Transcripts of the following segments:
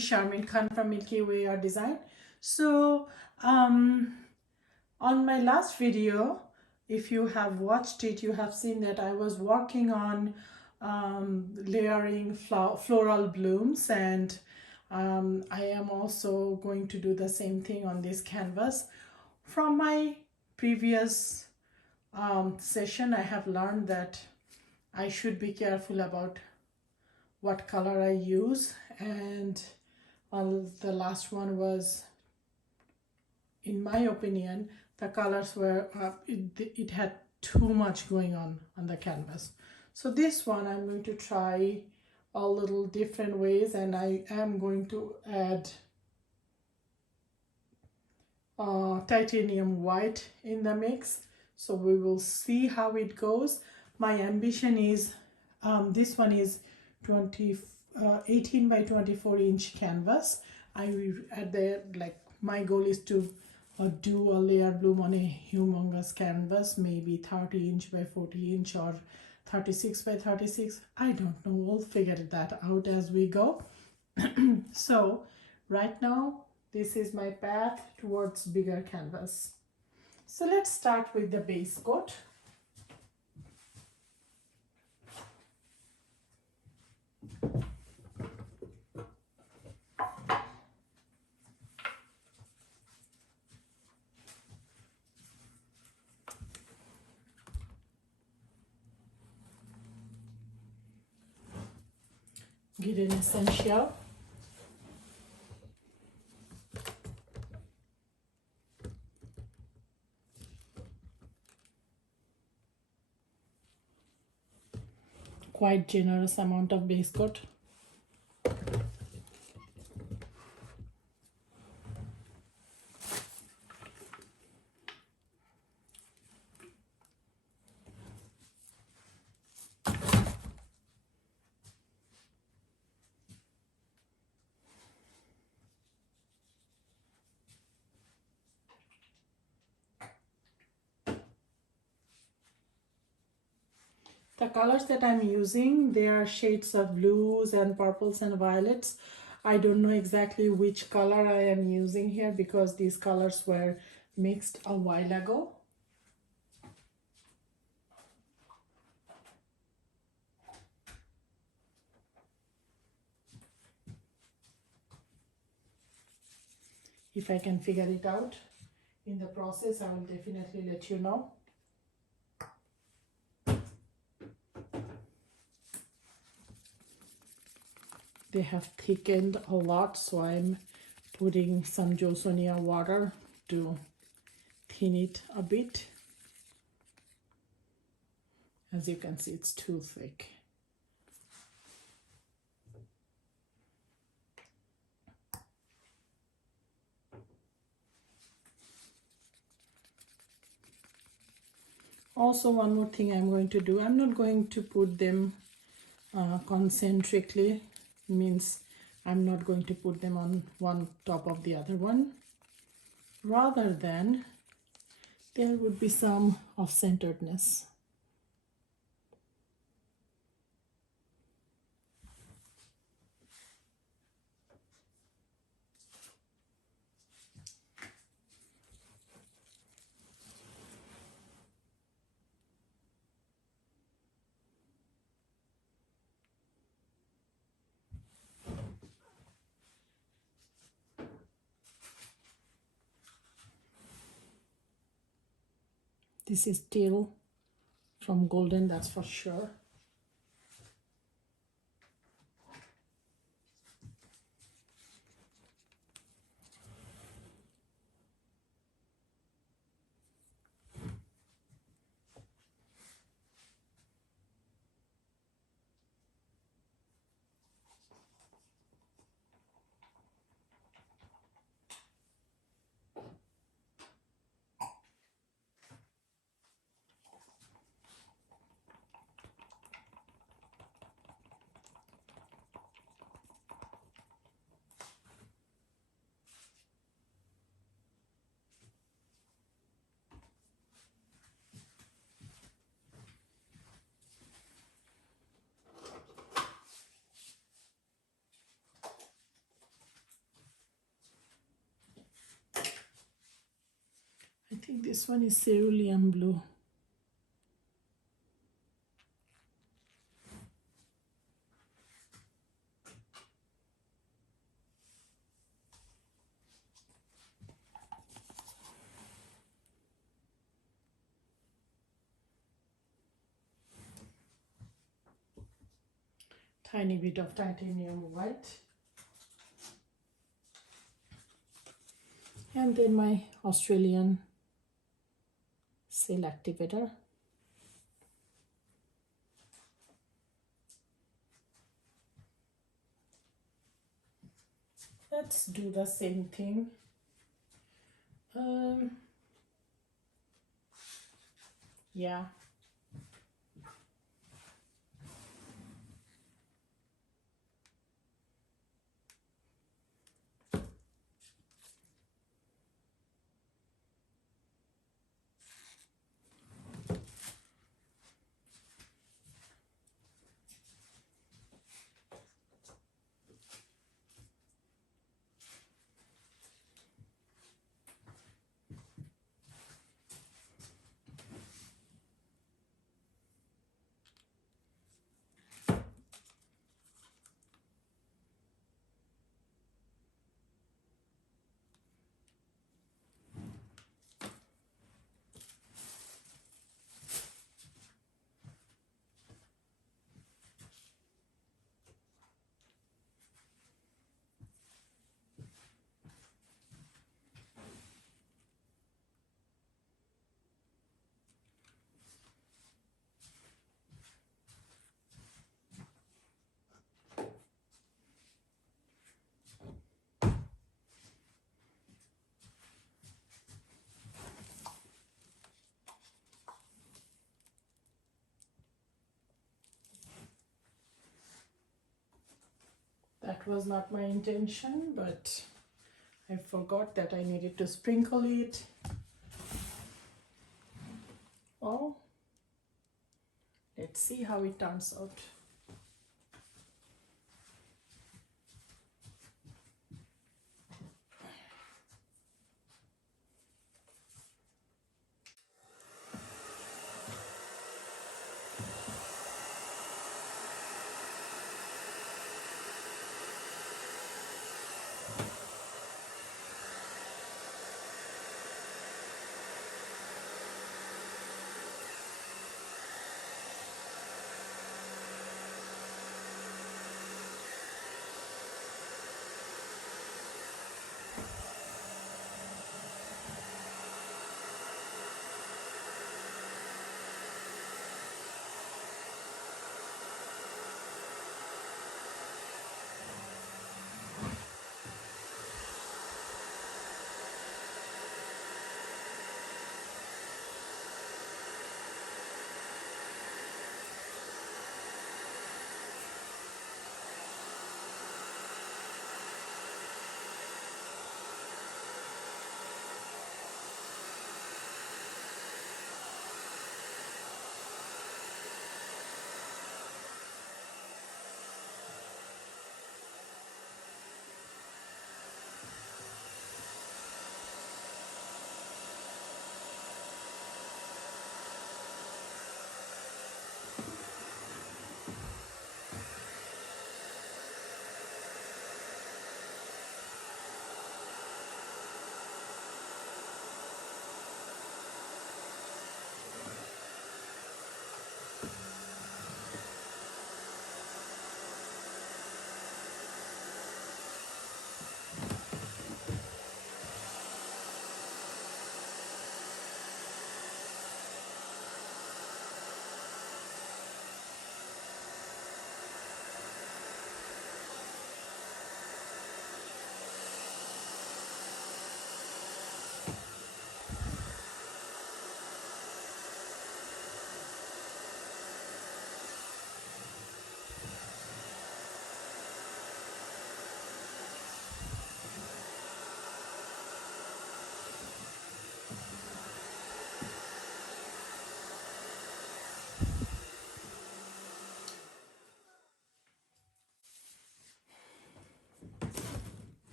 Sharmin Khan from Milky Way Art Design. So on my last video, if you have watched it, you have seen that I was working on layering floral blooms, and I am also going to do the same thing on this canvas. From my previous session, I have learned that I should be careful about what color I use, and the last one was, in my opinion, the colors were it had too much going on the canvas. So this one I'm going to try a little different ways, and I am going to add titanium white in the mix, so we will see how it goes. My ambition is this one is 18 by 24 inch canvas. I will at the my goal is to do a layer bloom on a humongous canvas, maybe 30 inch by 40 inch or 36 by 36. I don't know, we'll figure that out as we go. So right now this is my path towards bigger canvas. So let's start with the base coat. Gidden Essential. Quite generous amount of base coat. The colors that I'm using, they are shades of blues and purples and violets. I don't know exactly which color I am using here because these colors were mixed a while ago. If I can figure it out in the process, I will definitely let you know. They have thickened a lot, so I'm putting some Josonia water to thin it a bit. As you can see, it's too thick. Also, one more thing I'm going to do, I'm not going to put them concentrically, means I'm not going to put them on one top of the other one. Rather than there would be some off-centeredness. This is teal from golden, that's for sure. think this one is cerulean blue. Tiny bit of titanium white. And then my Australian cell activator. Let's do the same thing. Yeah. That was not my intention, but I forgot that I needed to sprinkle it. Oh, let's see how it turns out.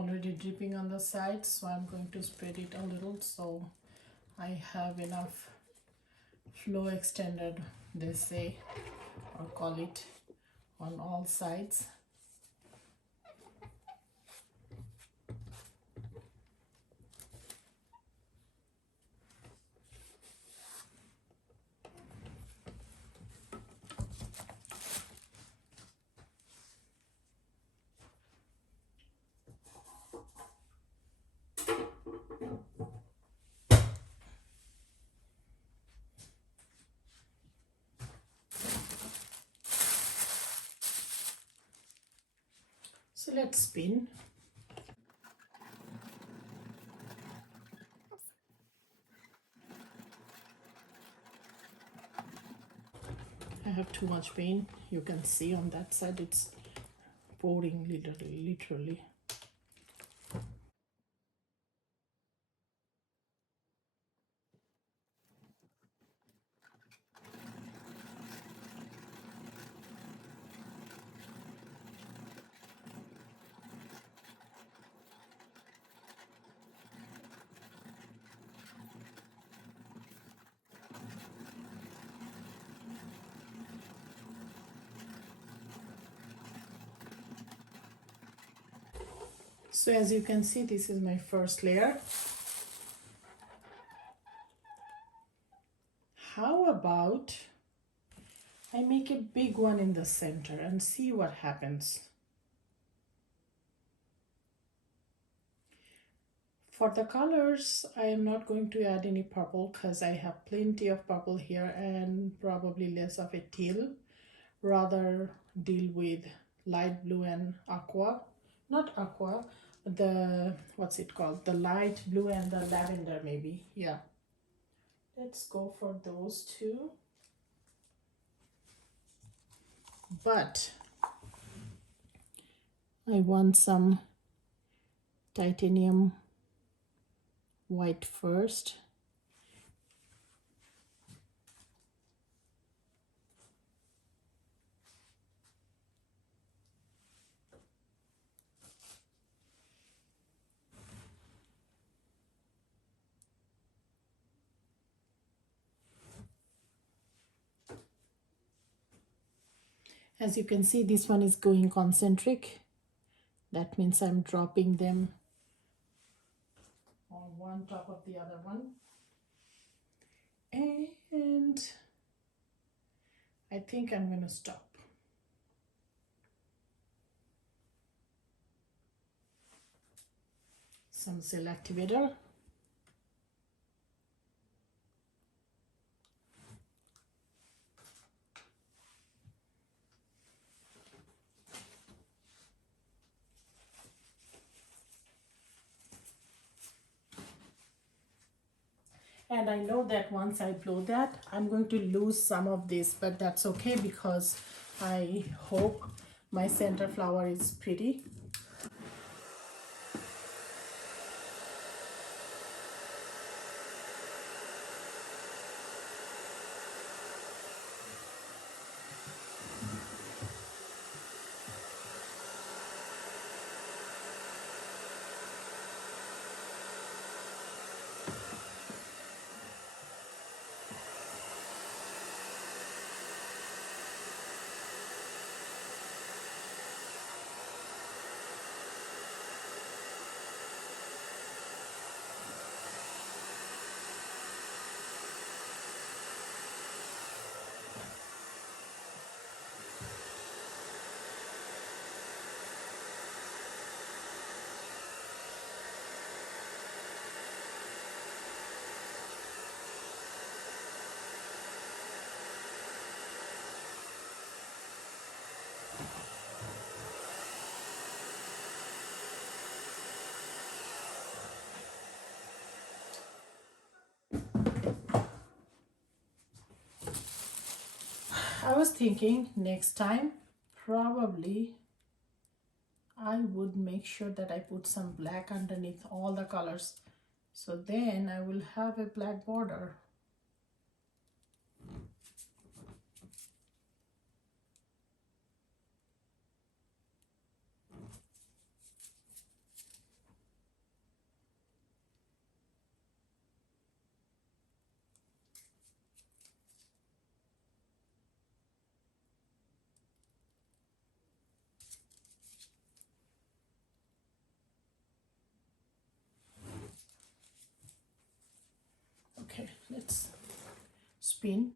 already dripping on the sides, so I'm going to spread it a little so I have enough flow extended, they say, or call it, on all sides. So let's spin. I have too much paint. You can see on that side it's pouring literally. So as you can see, this is my first layer. How about I make a big one in the center and see what happens. For the colors, I am not going to add any purple because I have plenty of purple here and probably less of a teal. Rather deal with light blue and aqua. Not aqua, the, what's it called? The light blue and the lavender maybe. Yeah. Let's go for those two. But I want some titanium white first. As you can see, this one is going concentric. That means I'm dropping them on one top of the other one. And I think I'm going to stop. Some cell activator. And I know that once I blow that, I'm going to lose some of this, but that's okay because I hope my center flower is pretty. I was thinking next time probably I would make sure that I put some black underneath all the colors, so then I will have a black border. spin.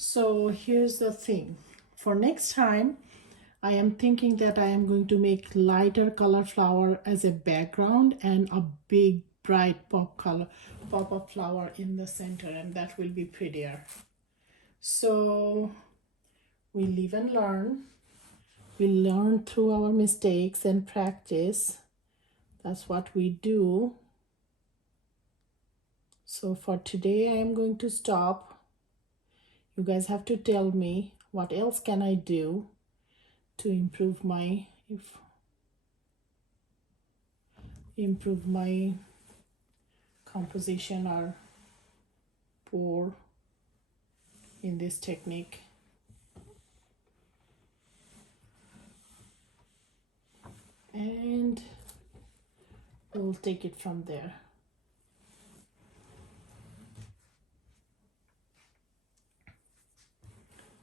So here's the thing. For next time, I am thinking that I am going to make lighter color flower as a background and a big bright pop-up flower in the center, and that will be prettier. So we live and learn. We learn through our mistakes and practice. That's what we do. So for today, I am going to stop. You guys have to tell me what else can I do to improve my composition or pour in this technique. And we'll take it from there.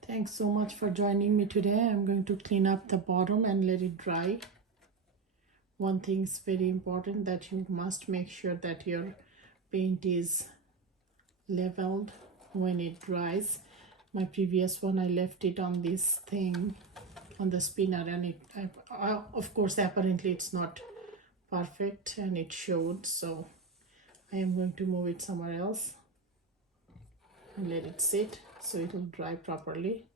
Thanks so much for joining me today. I'm going to clean up the bottom and let it dry. One thing is very important, that you must make sure that your paint is leveled when it dries. My previous one, I left it on this thing, on the spinner, and of course apparently it's not perfect and it showed, so I am going to move it somewhere else and let it sit so it will dry properly.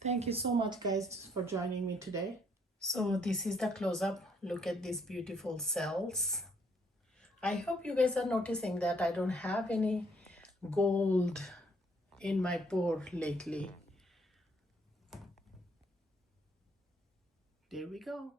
Thank you so much guys for joining me today. So this is the close-up. Look at these beautiful cells. I hope you guys are noticing that I don't have any gold in my pour lately. There we go.